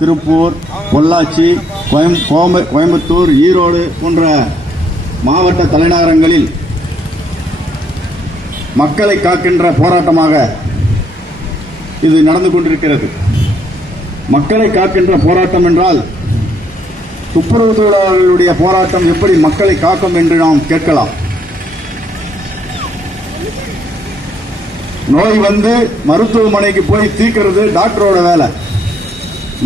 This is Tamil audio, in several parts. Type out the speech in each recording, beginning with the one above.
திருப்பூர், பொள்ளாச்சி, கோயம்புத்தூர், ஈரோடு போன்ற மாவட்ட தலைநகரங்களில் மக்களை காக்கின்ற போராட்டமாக இது நடந்து கொண்டிருக்கிறது. மக்களை காக்கின்ற போராட்டம் என்றால் துப்புரவு தொழிலாளர்களுடைய போராட்டம் எப்படி மக்களை காக்கும் என்று நாம் கேட்கலாம். நோய் வந்து மருத்துவமனைக்கு போய் தீர்க்கிறது டாக்டரோட வேலை.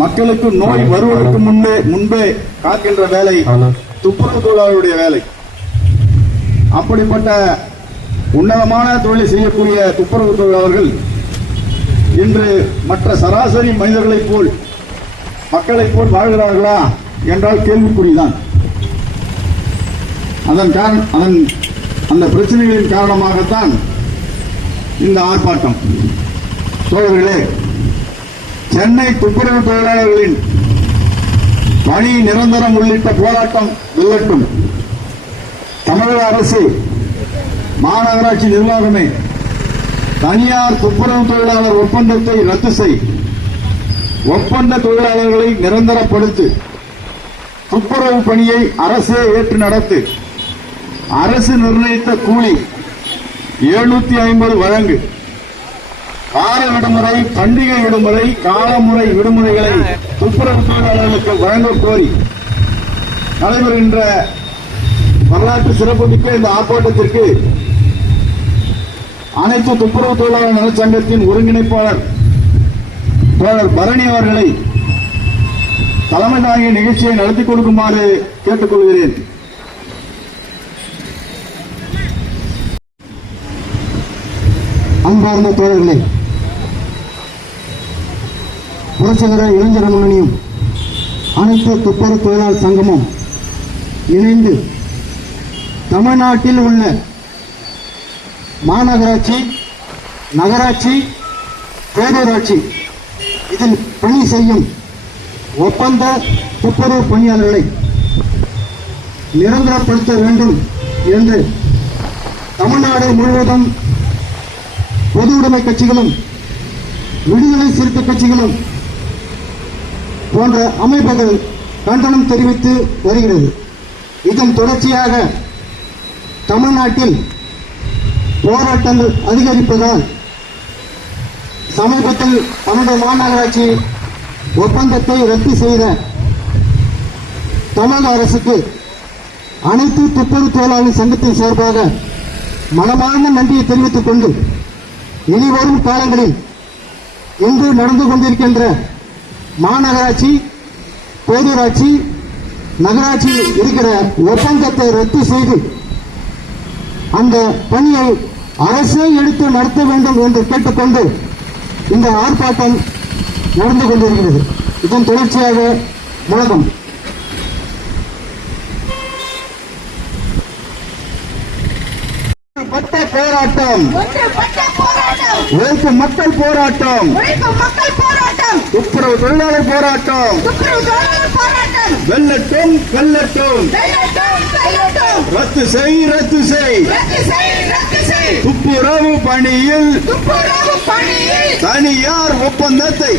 மக்களுக்கு நோய் வருவதற்கு முன்பே காக்கின்ற வேலை துப்புரவு தொழிலாளர்களுடைய வேலை. அப்படிப்பட்ட உன்னதமான தொழிலை செய்யக்கூடிய துப்புரவு தொழிலாளர்கள் இன்று மற்ற சராசரி மனிதர்களைப் போல் மக்களைப் போல் வாழ்கிறார்களா என்றால் கேள்விக்குறிதான். அந்த பிரச்சனைகளின் காரணமாகத்தான் இந்த ஆர்ப்பாட்டம். தோழர்களே, சென்னை துப்புரவு தொழிலாளர்களின் பணி நிரந்தரம் உள்ளிட்ட போராட்டம் வெல்லட்டும். தமிழக அரசு, மாநகராட்சி நிர்வாகமே தனியார் துப்புரவு தொழிலாளர் ஒப்பந்தத்தை ரத்து செய். ஒப்பந்த தொழிலாளர்களை நிரந்தரப்படுத்து. துப்புரவு பணியை அரசே ஏற்று நடத்து. அரசு நிர்ணயித்த கூலி 750 வழங்கு. வார விடுமுறை, பண்டிகை விடுமுறை, காலமுறை விடுமுறைகளை துப்புரவு தொழிலாளர்களுக்கு வழங்க கோரி நடைபெறுகின்ற வரலாற்று சிறப்புமிக்க இந்த ஆர்ப்பாட்டத்திற்கு அனைத்து துப்புரவு தொழிலாளர் நலச்சங்கத்தின் ஒருங்கிணைப்பாளர் தோழர் பரணி அவர்களை தலைமை தாங்கிய நிகழ்ச்சியை நடத்தி கொடுக்குமாறு கேட்டுக் கொள்கிறேன். அன்பார்ந்த தோழர்களே, புரட்சிகர இளைஞர் முன்னணியும் அனைத்து துப்புரவு தொழிலாளர் சங்கமும் இணைந்து தமிழ்நாட்டில் உள்ள மாநகராட்சி, நகராட்சி, பேரூராட்சி இதில் பணி செய்யும் ஒப்பந்த துப்புரவு பணியாளர்களை நிரந்தரப்படுத்த வேண்டும் என்று தமிழ்நாடு முழுவதும் பொது உடைமை கட்சிகளும் விடுதலை சிறுத்தை கட்சிகளும் போன்ற அமைப்புகள் கண்டனம் தெரிவித்து வருகிறது. இதன் தொடர்ச்சியாக தமிழ்நாட்டில் போராட்டங்கள் அதிகரிப்பதால் சமீபத்தில் தமிழக மாநகராட்சி ஒப்பந்தத்தை ரத்து செய்த தமிழக அரசுக்கு அனைத்து துப்புரவு தொழிலாளர் சங்கத்தின் சார்பாக மனமார்ந்த நன்றியை தெரிவித்துக் கொண்டு இனிவரும் காலங்களில் இன்று நடந்து கொண்டிருக்கின்ற மாநகராட்சி, பேரூராட்சி, நகராட்சியில் இருக்கிற ஒப்பந்தத்தை ரத்து செய்து அந்த பணியை அரசே எடுத்து நடத்த வேண்டும் என்று கேட்டுக்கொண்டு இந்த ஆர்ப்பாட்டம் நடந்து கொண்டிருக்கிறது. இதன் தொடர்ச்சியாக முழக்கம். போராட்டம், உழைக்கும் மக்கள் போராட்டம், துப்புரவு தொழிலாளர் போராட்டம் வெல்லட்டும், வெல்லட்டும். ரத்து செய், ரத்து செய். துப்புரவு பணியில் தனியார் ஒப்பந்தத்தை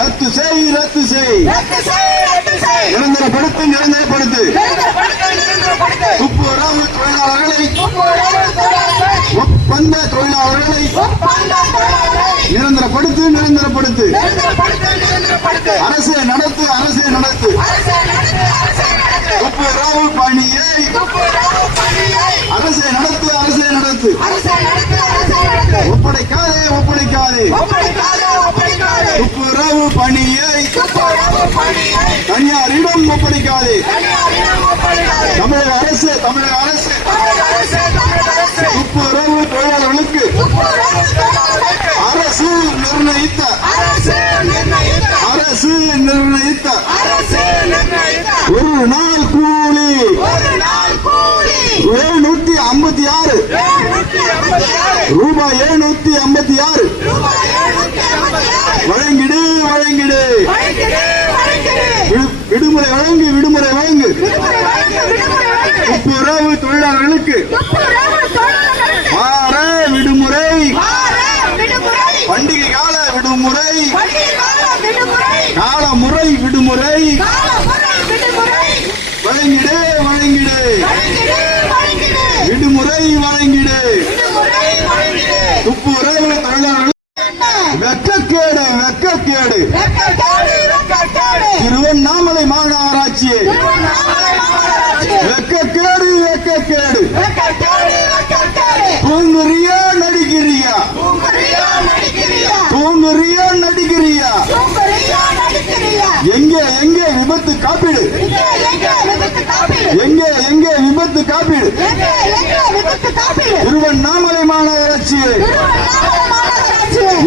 ரத்து செய், ரத்து செய். நிரந்தரப்படுத்து, நிரந்தரப்படுத்து. துப்புரவு தொழிலாளர்களை, ஒப்பந்த தொழிலாளர்களை நிரந்தரப்படுத்து, நிரந்தரப்படுத்து. அரசே நடத்து, அரசே நடத்து. துப்புரவு பணியை அரசே நடத்து, அரசே நடத்து. ஒப்படைக்காதே, ஒப்படைக்காதே. துப்புரவு பணியை தனியாரிடம் ஒப்படைக்காதே. தமிழக அரசு, தமிழக அரசு துப்புரவு தொழிலாளர்களுக்கு அரசு நிர்ணயித்த 1 நாள் கூலி 756 ரூபாய் 756 வழங்கிடு, வழங்கிடு. விடுமுறை வழங்கு, விடுமுறை வழங்கு. துப்புரவு தொழிலாளர்களுக்கு வார விடுமுறை, பண்டிகை கால விடுமுறை, காலமுறை விடுமுறை வழங்கிடு வழங்கிடு விடுமுறை வழங்கிடு துப்புரவு தொழிலாளர்கள் வெக்கக்கேடு வெக்கக்கேடு திருவண்ணாமலை மாநகராட்சி வெக்கக்கேடு வெக்கக்கேடு தூங்குறியா நடிக்கிறியா தூங்குறியா நடிக்கிறியா எங்கே எங்கே விபத்து காப்பீடு எங்கே எங்கே விபத்து காப்பீடு திருவண்ணாமலை மாநகராட்சி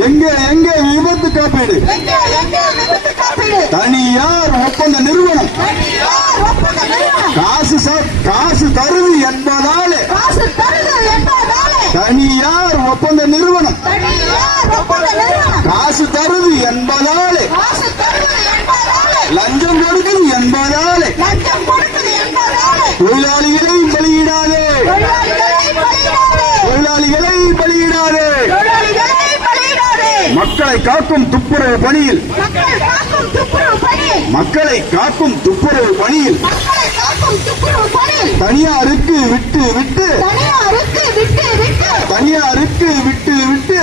எங்கே எங்கே விபத்து காப்பீடு தனியார் ஒப்பந்த நிறுவனம் காசு தருது என்பதாலே தனியார் ஒப்பந்த நிறுவனம் காசு தருது என்பதாலே லஞ்சம் கொடுக்குது என்பதாலே தொழிலாளிகளை பலியிடாதே தொழிலாளிகளை பலியிடாதே மக்களை காக்கும் துப்புரவு பணியில் மக்களை காக்கும் துப்புரவு பணியில் தனியாருக்கு விட்டு விட்டு தனியாருக்கு விட்டு விட்டு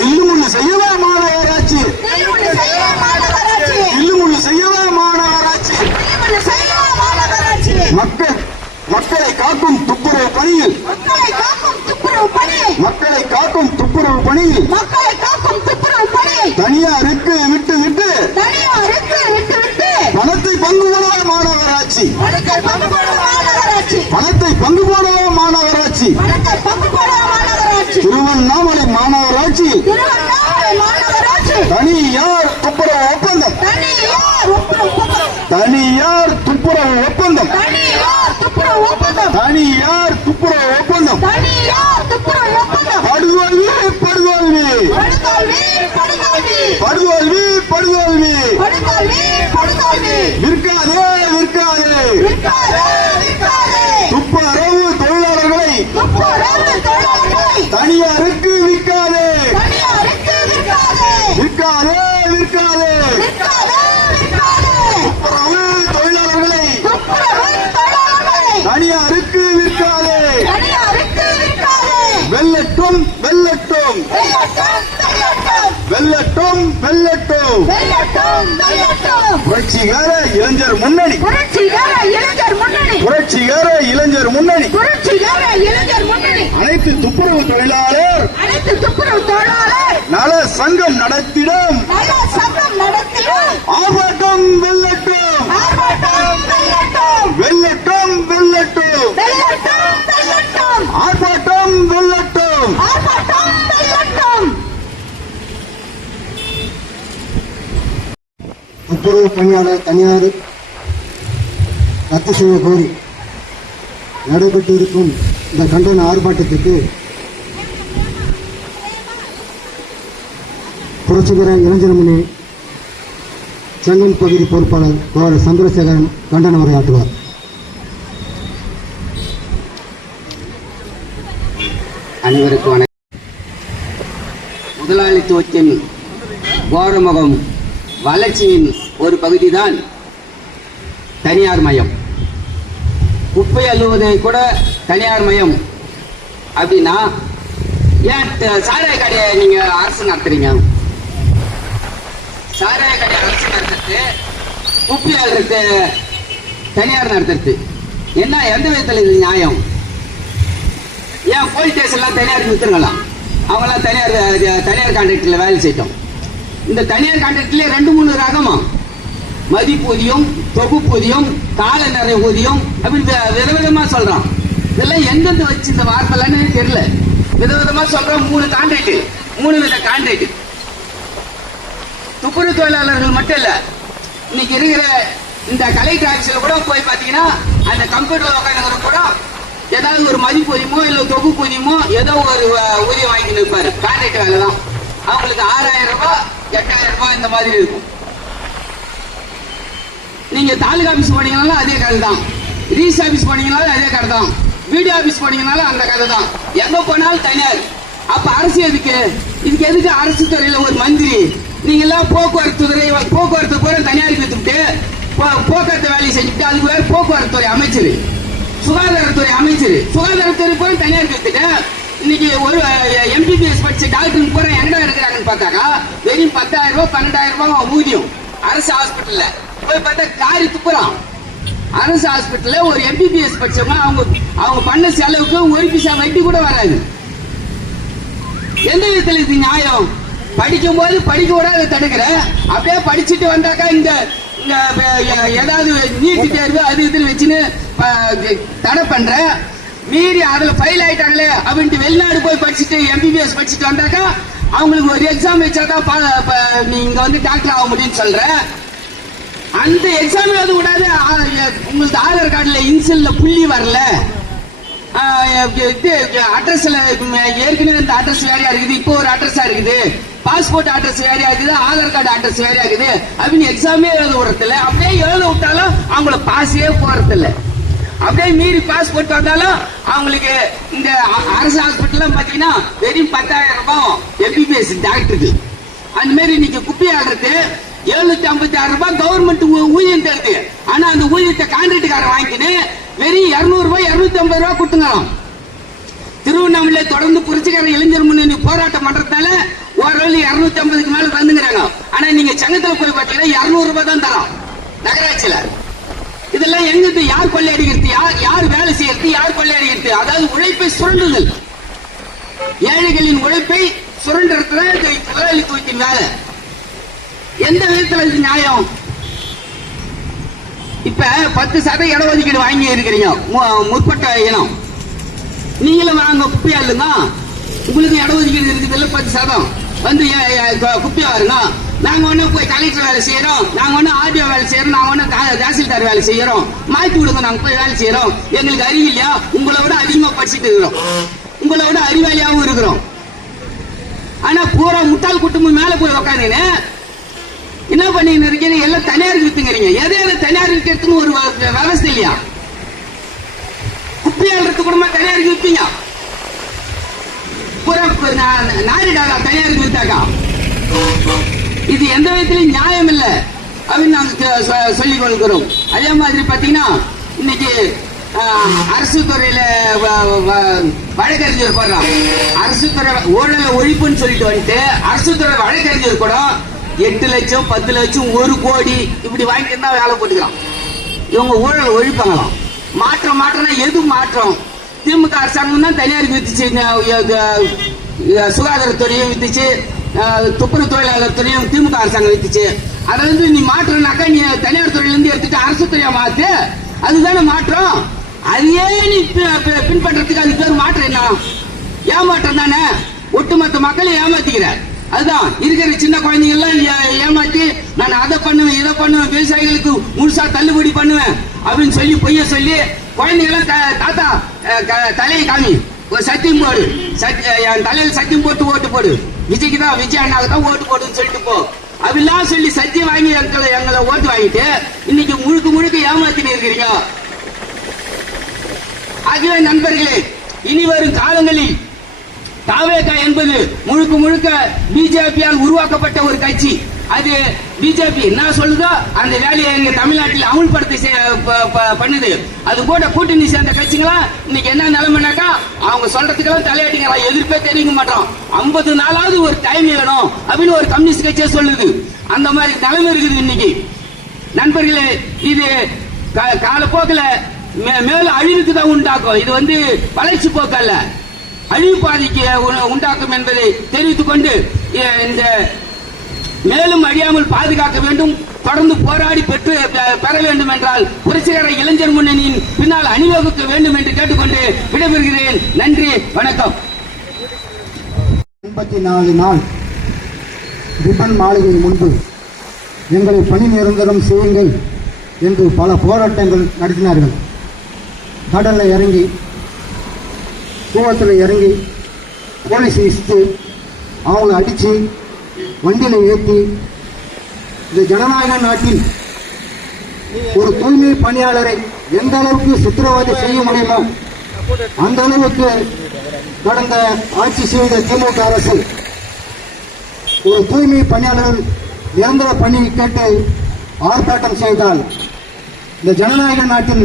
தில்லுமுள்ளு செய்யவா மாநகராட்சி தில்லுமுள்ளு செய்யவா மாநகராட்சி மக்களை காக்கும் துப்புரவு பணியில் மக்களை காக்கும் துப்புரவு பணியில் தனியாருக்கு விட்டு விட்டு பணத்தை பங்கு போடவா மாநகராட்சி பணத்தை பங்கு போடவா மாநகராட்சி திருவண்ணாமலை மாநகராட்சி தனியார் துப்புரவு ஒப்பந்தம் தனியார் துப்புரவு ஒப்பந்தம் தனியார் துப்புரவு ஒப்பந்தம் படுதோல்வி படுதோல்வி படுதோல்வி படுதோல்வி விற்காதே விற்காதே துப்புரவு தொழிலாளர்களை தனியாருக்கு விற்காதே விற்காதே விற்காதே துப்புரவு தொழிலாளர்களை தனியாருக்கு விற்காதே வெல்லட்டும் வெல்லட்டும் வெல்லட்டும் வெல்லட்டும் புரட்சிகர இளைஞர் முன்னணி புரட்சிகர இளைஞர் முன்னணி அனைத்து துப்புரவு தொழிலாளர் நல சங்கம் நடத்திடும் ஆர்ப்பாட்டம் வெல்லட்டும் வெல்லட்டும் வெல்லட்டும் ஆர்ப்பாட்டம் வெல்லட்டும் துப்புரவு பணியாளர் தனியார் ரத்து செய்ய கோரி நடைபெற்று இருக்கும் இந்த கண்டன ஆர்ப்பாட்டத்திற்கு புரட்சிகர இளைஞர் முன்னணி செங்கல் பகுதி பொறுப்பாளர் தோழர் சந்திரசேகரன் கண்டன உரையாற்றுவார். அனைவருக்கும் வணக்கம். முதலாளித்துவத்தின் கோரமுகம் வளர்ச்சியின் ஒரு பகுதிதான் தனியார் மயம். குப்பை அள்ளுவதை கூட தனியார் மயம் அப்படின்னா ஏன் சாராய கடையை நீங்க அரசு நடத்துறீங்க? சாராய கடை அரசு நடத்துறது, குப்பை அள்ளுறது தனியார் நடத்துறது என்ன? எந்த விதத்தில் இது நியாயம்? ஏன் போலீஸ் ஸ்டேஷன்லாம் தனியாருக்கு வித்துருங்களாம்? அவங்களாம் தனியார் கான்ட்ராக்டில் வேலை செய்யட்டும். இந்த தனியார் கான்ட்ராக்ட்லேயே 2-3 ரகமா மதிப்பூதியம், தொகுப்பூதியம், கால நிறைய ஊதியம் அப்படின்னு விதவிதமா சொல்றான். இதெல்லாம் எங்கெந்து வச்சு இந்த வார்த்தைலான்னு தெரியல. விதவிதமா சொல்றோம். 3 கான்ட்ராக்ட், 3 வித கான்ட்ராக்ட். துப்புரவு தொழிலாளர்கள் மட்டும் இல்ல, இன்னைக்கு இருக்கிற இந்த கலெக்டர் ஆபீஸ்ல கூட போய் பாத்தீங்கன்னா அந்த கம்ப்யூட்டர்ல உட்காந்து கூட ஏதாவது ஒரு மதிப்பூதியமோ இல்ல தொகுப்பூதியமோ ஏதோ ஒரு ஊதியம் வாங்கி நிற்பாரு. கான்ட்ராக்ட் வேலை தான். அவங்களுக்கு 6000 ரூபாய் 8000 ரூபாய் இந்த மாதிரி இருக்கும். நீங்க தாலுகா ஆபீஸ் போனீங்கனாலும் அதே கதை தான். ரீஸ் ஆபீஸ் போனீங்கனாலும் அதே கதை தான். வீடியோ ஆபீஸ் போனீங்கனாலும் அந்த கதை தான். எங்க போனாலும் தனியார். அப்ப அரசு எதுக்கு? இதுக்கு எதுக்கு அரசு துறையில ஒரு மந்திரி நீங்க எல்லாம் போக்குவரத்து கூட தனியாருக்கு வித்துட்டு போக்குவரத்து வேலையை செஞ்சுட்டு அதுக்கு வேற போக்குவரத்துறை அமைச்சர், சுகாதாரத்துறை அமைச்சர், சுகாதாரத்துறை கூட தனியாருக்கு வித்துட்டு இன்னைக்கு ஒரு எம்பிபிஎஸ் படிச்ச டாக்டர் கூட எங்கடா இருக்கிறாங்கன்னு பார்த்தாக்கா வெறும் 10,000 ரூபாய் 12,000 ரூபாய் ஊதியம் அரசு ஹாஸ்பிட்டல்ல போய் பார்த்தா காரி துப்புறான். அரசு ஹாஸ்பிட்டல்ல ஒரு எம்பிபிஎஸ் படிச்சவங்க அவங்க பண்ண செலவுக்கு ஒரு பைசா வட்டி கூட வராது. எந்த விதத்தில் இது நியாயம்? படிக்கும் போது படிக்க விடாத தடுக்கிற, அப்படியே படிச்சுட்டு வந்தாக்கா இந்த ஏதாவது நீட்டு தேர்வு அது இதுன்னு வச்சுன்னு தடை பண்ற, மீறி அதுல ஃபெயில் ஆயிட்டாங்களே அப்படின்ட்டு வெளிநாடு போய் படிச்சுட்டு எம்பிபிஎஸ் படிச்சுட்டு வந்தாக்கா அவங்களுக்கு ஒரு எக்ஸாம் வச்சாதான் நீங்க வந்து டாக்டர் ஆக முடியும்னு சொல்ற. அந்த எக்ஸாம் எழுத கூடாது. உங்களுக்கு ஆதார் கார்டுல இன்சியல்ல புள்ளி வரல, அட்ரஸ்ல ஏற்கனவே இந்த அட்ரஸ் வேறையா இருக்குது, இப்போ ஒரு அட்ரஸா இருக்குது, பாஸ்போர்ட் அட்ரஸ் வேறையா இருக்குது, ஆதார் கார்டு அட்ரஸ் வேறையா இருக்குது அப்படின்னு எக்ஸாமே எழுத விடுறதில்ல. அப்படியே எழுத விட்டாலும் அவங்கள பாஸே போறதில்ல. அப்படியே மீறி பாஸ்போர்ட் வந்தாலும் அவங்களுக்கு இந்த அரசு ஹாஸ்பிட்டல் பாத்தீங்கன்னா வெறும் 10,000 ரூபாய் எம்பிபிஎஸ் டாக்டருக்கு. அந்த மாதிரி இன்னைக்கு குப்பி ஆடுறது 756 ரூபாய் கவர்மெண்ட் ஊதியம் தருது. ஆனா அந்த ஊதியத்தை கான்ட்ராக்டுக்காரன் வாங்கிக்கின்னு வெறும் 200 ரூபாய் 250 ரூபாய் கொடுத்துங்களாம். திருவண்ணாமலை தொடர்ந்து புரட்சிகர இளைஞர் முன்னணி போராட்டம் பண்றதுனால ஓரளவு 250க்கு மேல வந்துங்கிறாங்க. ஆனா நீங்க சங்கத்துல போய் பாத்தீங்கன்னா 200 ரூபாய் தான் தரோம் நகராட்சியில. இதெல்லாம் எங்கிட்டு யார் கொள்ளையடிக்கிறது, யார் வேலை செய்யறது, யார் கொள்ளையடிக்கிறது? அதாவது உழைப்பை சுரண்டுதல், ஏழைகளின் உழைப்பை சுரண்டுறதுல முதலாளித்துவத்தின் வேலை. எந்த விதத்தில் இது நியாயம்? இப்ப 10% இடஒதுக்கீடு வாங்கி இருக்கிறீங்க முற்பட்ட இனம், நீங்களும் வாங்க குப்பியா இல்லைங்க, உங்களுக்கு இடஒதுக்கீடு இருக்குது 10% வந்து குப்பியா இருங்க. நாங்க ஒண்ணு போய் கலெக்டர் வேலை செய்யறோம், நாங்க ஒண்ணு ஆர்டிஓ வேலை செய்யறோம், நாங்க ஒண்ணு தாசில்தார் வேலை செய்யறோம், மாற்றி விடுங்க, நாங்க போய் வேலை செய்யறோம். எங்களுக்கு அறிவு இல்லையா? உங்களை விட அதிகமா படிச்சுட்டு இருக்கிறோம், உங்களை விட அறிவாளியாகவும் இருக்கிறோம். ஆனா பூரா முட்டாள் குட்டும்பு மேல போய் உக்காந்துன்னு என்ன பண்ணீங்க இருக்கீங்க? எல்லாம் தனியாருக்கு வித்துங்கிறீங்க. எதை தனியார் விற்கிறதுன்னு ஒரு விவசாய இல்லையா? குப்பியாளத்து குடும்ப தனியாருக்கு விற்பீங்க, பூரா நாரிடாரா தனியாருக்கு வித்தாக்கா? இது எந்த விதத்திலும் நியாயம் இல்லை அப்படின்னு நாங்க சொல்லிக் கொள்கிறோம். அதே மாதிரி பாத்தீங்கன்னா இன்னைக்கு அரசு துறையில வழக்கறிஞர் போடுறான். அரசு துறை ஊழல ஒழிப்புன்னு சொல்லிட்டு வந்துட்டு அரசு துறை வழக்கறிஞர் கூட 8 லட்சம் 10 லட்சம் 1 கோடி இப்படி வாங்கிட்டு தான் வேலை போட்டுக்கலாம். இவங்க ஊழல் ஒழிப்பாங்களாம். மாற்றம்னா எது மாற்றம்? திமுக அரசாங்கம் தான் தனியாருக்கு வித்துச்சு, சுகாதாரத்துறையும் வித்துச்சு, துப்புரவு தொழிலாளர் துறையும் திமுக அரசாங்கம் வித்துச்சு. அதை வந்து நீ மாற்றம்னாக்கா நீ தனியார் துறையில இருந்து எடுத்துட்டு அரசு துறையா மாத்து, அதுதானே மாற்றம். அதையே நீ பின்பற்றதுக்கு அது பேர் மாற்றம் என்ன? ஏமாற்றம் தானே. ஒட்டுமொத்த மக்களை ஏமாத்திக்கிற. அதுதான் இருக்கிற சின்ன குழந்தைங்க எல்லாம் ஏமாத்தி நான் அதை பண்ணுவேன் இதை பண்ணுவேன், விவசாயிகளுக்கு முழுசா தள்ளுபடி பண்ணுவேன் அப்படின்னு சொல்லி பொய்ய சொல்லி குழந்தைங்க தாத்தா தலையை காமி ஒரு சத்தியம் போடு, என் தலையில சத்தியம் போட்டு ஓட்டு போடு, விஜய்க்கு தான் விஜய் அண்ணாவுக்கு தான் ஓட்டு போடுன்னு சொல்லிட்டு போ அப்படிலாம் சொல்லி சத்தியம் வாங்கி எங்களை ஓட்டு வாங்கிட்டு இன்னைக்கு முழுக்க ஏமாத்தின்னு இருக்கிறீங்க. ஆகவே நண்பர்களே, இனி வரும் காலங்களில் தாவேகா என்பது முழுக்க பிஜேபியால் உருவாக்கப்பட்ட ஒரு கட்சி. அது பிஜேபி என்ன சொல்லுதோ அந்த வேலையை எங்க தமிழ்நாட்டில் அமுல்படுத்த பண்ணுது. அது கூட கூட்டணி சேர்ந்த கட்சிகளா இன்னைக்கு என்ன நிலைமைனாக்கா அவங்க சொல்றதுக்கெல்லாம் தலையாட்டிங்களா, எதிர்ப்பே தெரிவிக்க மாட்டோம். 50 நாளாவது ஒரு டைம் இல்லணும் அப்படின்னு ஒரு கம்யூனிஸ்ட் கட்சியே சொல்லுது. அந்த மாதிரி நிலைமை இருக்குது இன்னைக்கு. நண்பர்களே, இது காலப்போக்கில் மேலும் அழிவுக்கு தான் உண்டாக்கும். இது வந்து வளர்ச்சி போக்கு அல்ல, அழிவு பாதைக்கு உண்டாக்கும் என்பதை தெரிவித்துக் கொண்டு இந்த மேலும் அழியாமல் பாதுகாக்க வேண்டும், தொடர்ந்து போராடி பெற வேண்டும் என்றால் புரட்சிகர இளைஞர் முன்னணியின் பின்னால் அணிவகுக்க வேண்டும் என்று கேட்டுக்கொண்டு விடைபெறுகிறேன். நன்றி, வணக்கம். 84 நாள் ரிப்பன் மாளிகை முன்பு எங்களை பணி நிரந்தரம் செய்யுங்கள் என்று பல போராட்டங்கள் நடத்தினார்கள். கடலில் இறங்கி, கூவத்தில் இறங்கி, போலீஸ் இஷ்டு அவங்களை அடித்து வண்டியில் ஏற்றி இந்த ஜனநாயக நாட்டில் ஒரு தூய்மை பணியாளரை எந்த அளவுக்கு சித்திரவதை செய்ய முடியுமோ அந்த அளவுக்கு கடந்த ஆட்சி செய்த திமுக அரசு ஒரு தூய்மை பணியாளர்கள் நிரந்தர பணி கேட்டு ஆர்ப்பாட்டம் செய்தால் இந்த ஜனநாயக நாட்டில்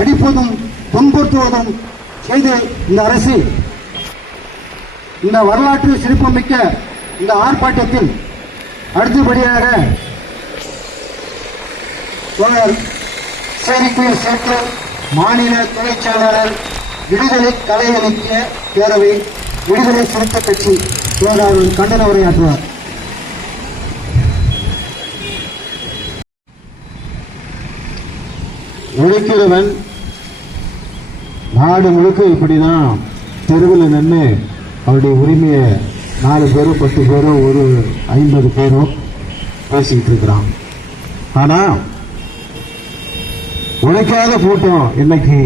அடிப்பதும் துன்புறுத்துவதும் செய்து இந்த அரசு இந்த வரலாற்று சிறப்புமிக்க இந்த ஆர்ப்பாட்டத்தில் அடுத்தபடியாக தோழர் சேரிக்குயில் சேற்று மாநில துணைச் செயலாளர் விடுதலை கலை இலக்கிய பேரவை விடுதலை சிறுத்தை கட்சி தோழர் கண்டன உரையாற்றுவார். உழைக்கிறவன் நாடு முழுக்க இப்படிதான் தெருவில் நின்று அவருடைய உரிமையை 4 பேரோ 10 பேரோ ஒரு 50 பேரோ பேசிக்கிட்டு இருக்கிறான். ஆனா உழைக்காத கூட்டம் இன்னைக்கு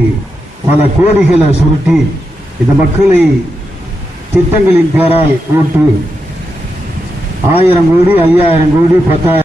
பல கோடிகளை சுருட்டி இந்த மக்களை திட்டங்களின் பேரால் போட்டு 1000 கோடி 5000 கோடி 10,000